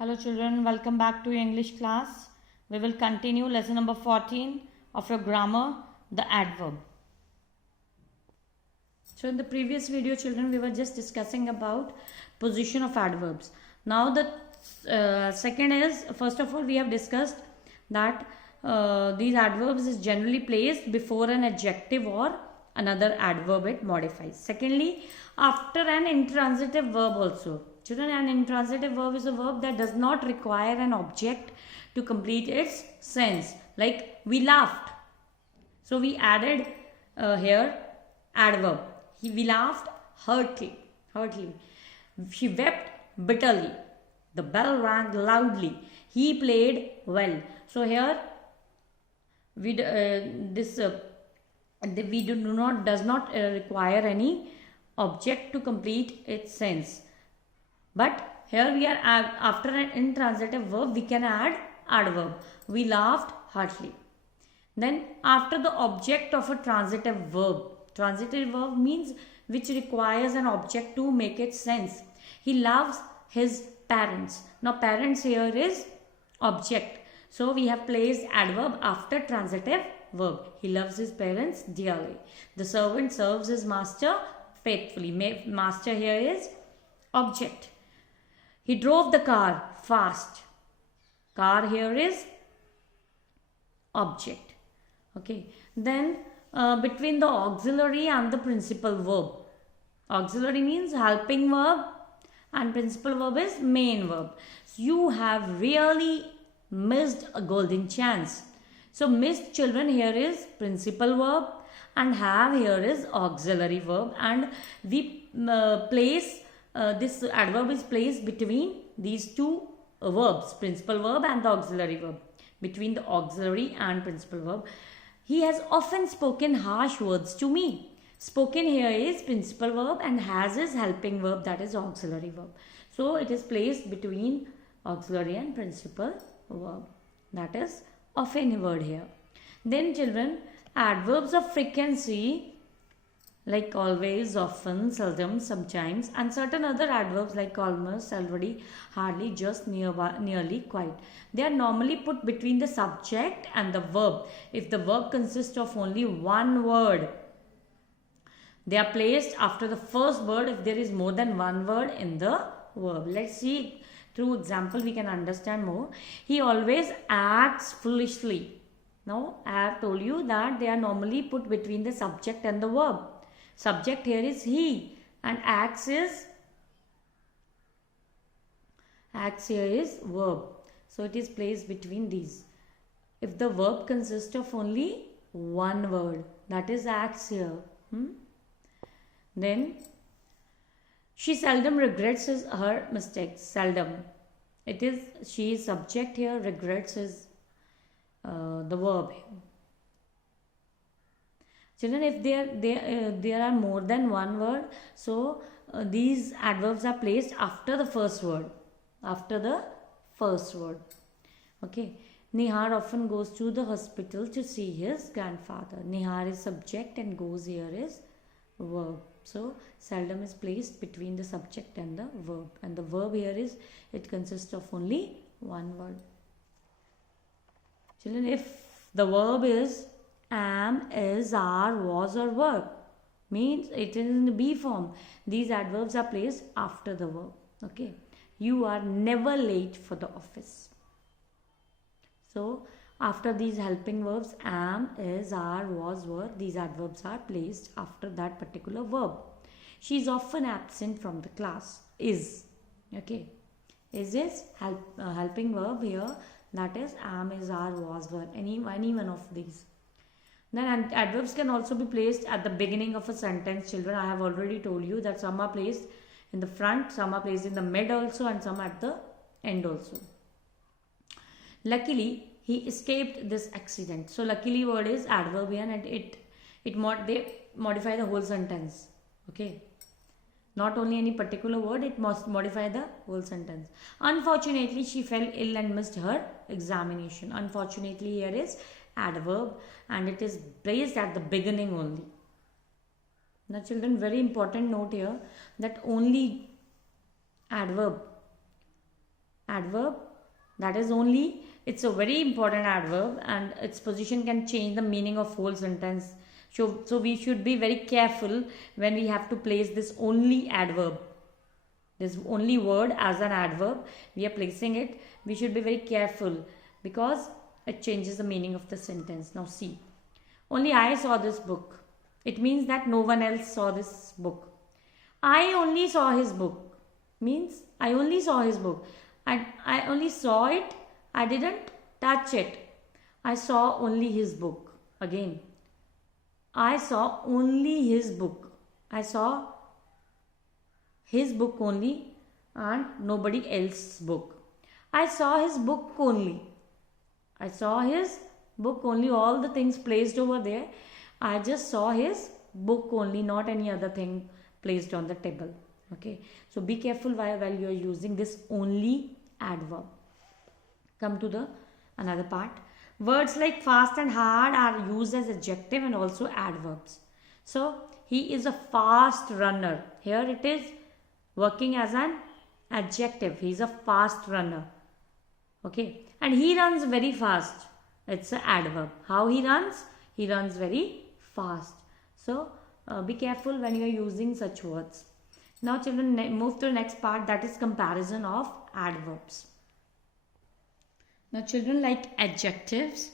Hello children, welcome back to your English class. We will continue lesson number 14 of your grammar, the adverb. So in the previous video children, we were just discussing about position of adverbs. Now the second is, first of all we have discussed that these adverbs is generally placed before an adjective or another adverb it modifies. Secondly, after an intransitive verb also. Children, an intransitive verb is a verb that does not require an object to complete its sense. Like we laughed. So we added here adverb. We laughed heartily. She wept bitterly. The bell rang loudly. He played well. So here we does not require any object to complete its sense. But here we are after an intransitive verb we can add adverb. We laughed heartily. Then after the object of a transitive verb. Transitive verb means which requires an object to make its sense. He loves his parents. Now parents here is object. So we have placed adverb after transitive verb. He loves his parents dearly. The servant serves his master faithfully. Master here is object. He drove the car fast. Car here is object. Okay. Then between the auxiliary and the principal verb. Auxiliary means helping verb and principal verb is main verb. So you have really missed a golden chance. So missed children here is principal verb and have here is auxiliary verb, and we place this adverb is placed between these two verbs, principal verb and the auxiliary verb, between the auxiliary and principal verb. He has often spoken harsh words to me. Spoken here is principal verb and has is helping verb, that is auxiliary verb. So it is placed between auxiliary and principal verb, that is often word here. Then children, adverbs of frequency like always, often, seldom, sometimes, and certain other adverbs like almost, already, hardly, just, nearly, quite. They are normally put between the subject and the verb. If the verb consists of only one word, they are placed after the first word if there is more than one word in the verb. Let's see, through example we can understand more. He always acts foolishly. Now, I have told you that they are normally put between the subject and the verb. Subject here is he and acts here is verb. So it is placed between these. If the verb consists of only one word, that is acts here. Then she seldom regrets her mistakes. Seldom. It is she is subject here, regrets is the verb here. Children, if there are more than one word, so these adverbs are placed after the first word. Okay. Nihar often goes to the hospital to see his grandfather. Nihar is subject and goes here is verb. So seldom is placed between the subject and the verb. And the verb here is, it consists of only one word. Children, if the verb is am, is, are, was or were, means it is in the be form. These adverbs are placed after the verb. Okay. You are never late for the office. So after these helping verbs am, is, are, was, were, these adverbs are placed after that particular verb. She is often absent from the class. Is. Okay. Is helping verb here, that is am, is, are, was, were, any one of these. Then adverbs can also be placed at the beginning of a sentence. Children, I have already told you that some are placed in the front, some are placed in the mid also, and some at the end also. Luckily, he escaped this accident. So luckily word is adverb here, and they modify the whole sentence. Okay. Not only any particular word, it must modify the whole sentence. Unfortunately, she fell ill and missed her examination. Unfortunately here is adverb and it is placed at the beginning only. Now children, very important note here that only adverb adverb, that is only, it's a very important adverb and its position can change the meaning of whole sentence. So we should be very careful when we have to place this only adverb, this only word as an adverb we are placing it. We should be very careful because it changes the meaning of the sentence. Now see, only I saw this book, it means that no one else saw this book. I only saw his book means I only saw his book. I only saw it, I didn't touch it. I saw only his book. Again, I saw only his book. I saw his book only and nobody else's book. I saw his book only. I saw his book only, all the things placed over there. I just saw his book only, not any other thing placed on the table. Okay, so be careful while you are using this only adverb. Come to the another part. Words like fast and hard are used as adjective and also adverbs. So he is a fast runner. Here it is working as an adjective. He is a fast runner. Okay, and he runs very fast. It's an adverb. How he runs? He runs very fast. So be careful when you are using such words. Now children, move to the next part, that is comparison of adverbs. Now children, like adjectives,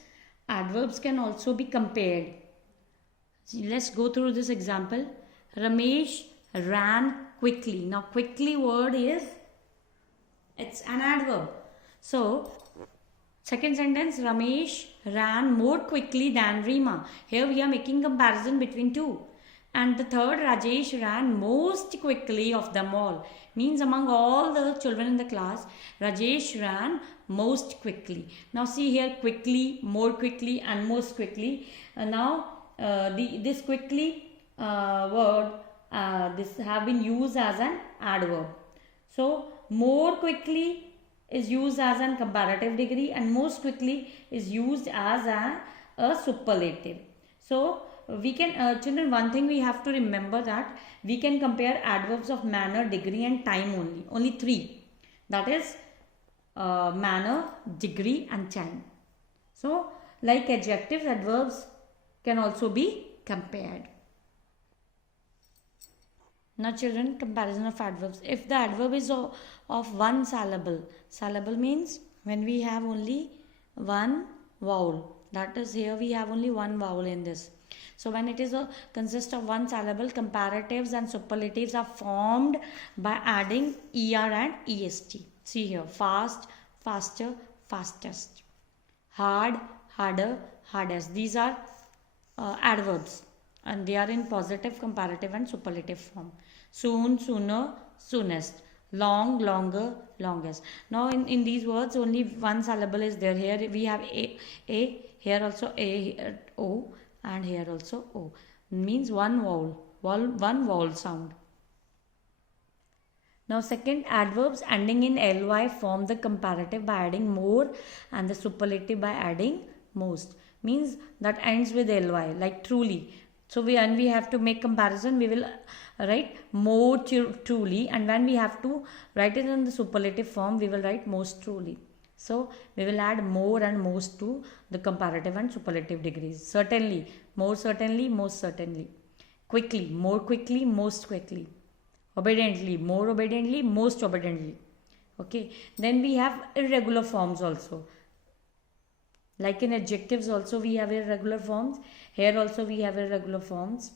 adverbs can also be compared. Let's go through this example. Ramesh ran quickly. Now quickly word is, it's an adverb. So second sentence, Ramesh ran more quickly than Rima. Here we are making comparison between two. And the third, Rajesh ran most quickly of them all. Means among all the children in the class, Rajesh ran most quickly. Now see here, quickly, more quickly and most quickly. This quickly word, this have been used as an adverb. So more quickly is used as an comparative degree and most quickly is used as a superlative. So we can, children, one thing we have to remember that we can compare adverbs of manner, degree and time only three, that is manner, degree and time. So like adjectives, adverbs can also be compared. Now children, comparison of adverbs. If the adverb is of one syllable, syllable means when we have only one vowel, that is here we have only one vowel in this. So when it is consists of one syllable, comparatives and superlatives are formed by adding er and est. See here, fast, faster, fastest, hard, harder, hardest. These are adverbs and they are in positive, comparative and superlative form. Soon, sooner, soonest, long, longer, longest. Now in these words only one syllable is there. Here we have a, here also a, here, o, and here also o. Means one vowel sound. Now second, adverbs ending in ly form the comparative by adding more and the superlative by adding most. Means that ends with ly, like truly. So when we have to make comparison, we will write more truly, and when we have to write it in the superlative form, we will write most truly. So we will add more and most to the comparative and superlative degrees. Certainly, more certainly, most certainly. Quickly, more quickly, most quickly. Obediently, more obediently, most obediently. Okay. Then we have irregular forms also. Like in adjectives also we have irregular forms. Here also we have irregular forms.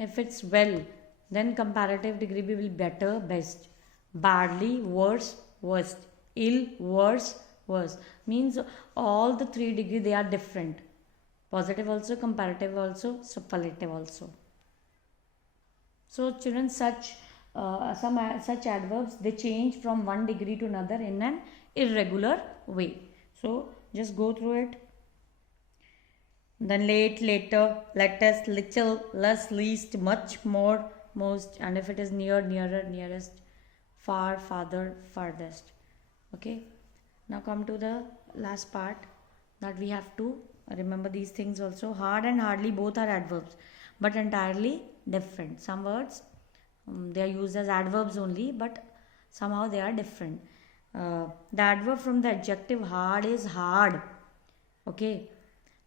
If it's well, then comparative degree will be better, best. Badly, worse, worst. Ill, worse, worse. Means all the three degrees they are different. Positive also, comparative also, superlative also. So children, such adverbs, they change from one degree to another in an irregular way. So just go through it. Then late, later, latest, little, less, least, much, more, most, and if it is near, nearer, nearest, far, farther, farthest. Okay. Now come to the last part that we have to remember these things also. Hard and hardly both are adverbs, but entirely different. Some words they are used as adverbs only, but somehow they are different. The adverb from the adjective hard is hard. Okay,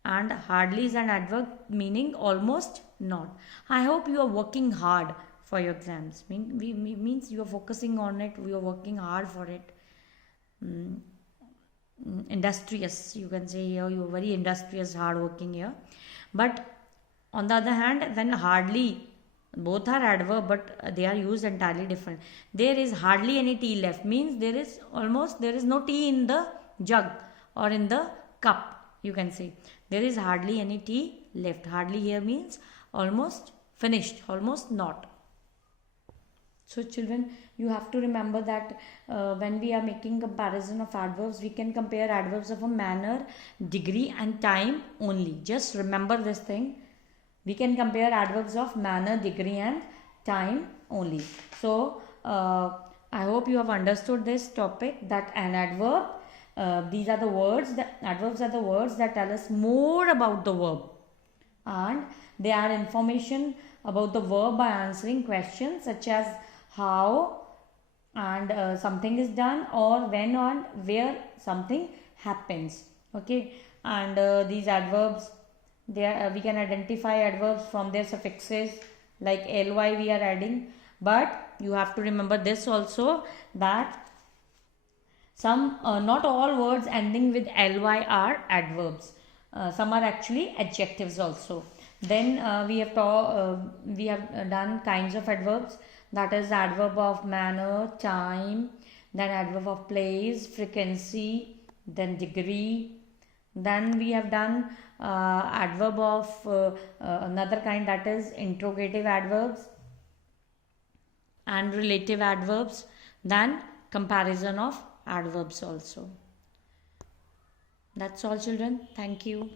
and hardly is an adverb meaning almost not. I hope you are working hard for your exams. Means you are focusing on it, you are working hard for it. Industrious, you can say here, you are very industrious, hard working here. But on the other hand, then hardly, both are adverb, but they are used entirely different. There is hardly any tea left, means there is no tea in the jug or in the cup, you can say. There is hardly any tea left. Hardly here means almost finished, almost not. So children, you have to remember that when we are making comparison of adverbs, we can compare adverbs of a manner, degree and time only. Just remember this thing. We can compare adverbs of manner, degree and time only. So I hope you have understood this topic, that an adverb, these are the words, the adverbs are the words that tell us more about the verb, and they add information about the verb by answering questions such as how and something is done, or when and where something happens. Okay, and these adverbs, we can identify adverbs from their suffixes, like ly we are adding. But you have to remember this also, that some not all words ending with ly are adverbs. Some are actually adjectives also. Then we have done kinds of adverbs, that is adverb of manner, time, then adverb of place, frequency, then degree. Then we have done adverb of another kind, that is interrogative adverbs and relative adverbs, then comparison of adverbs also. That's all children. Thank you.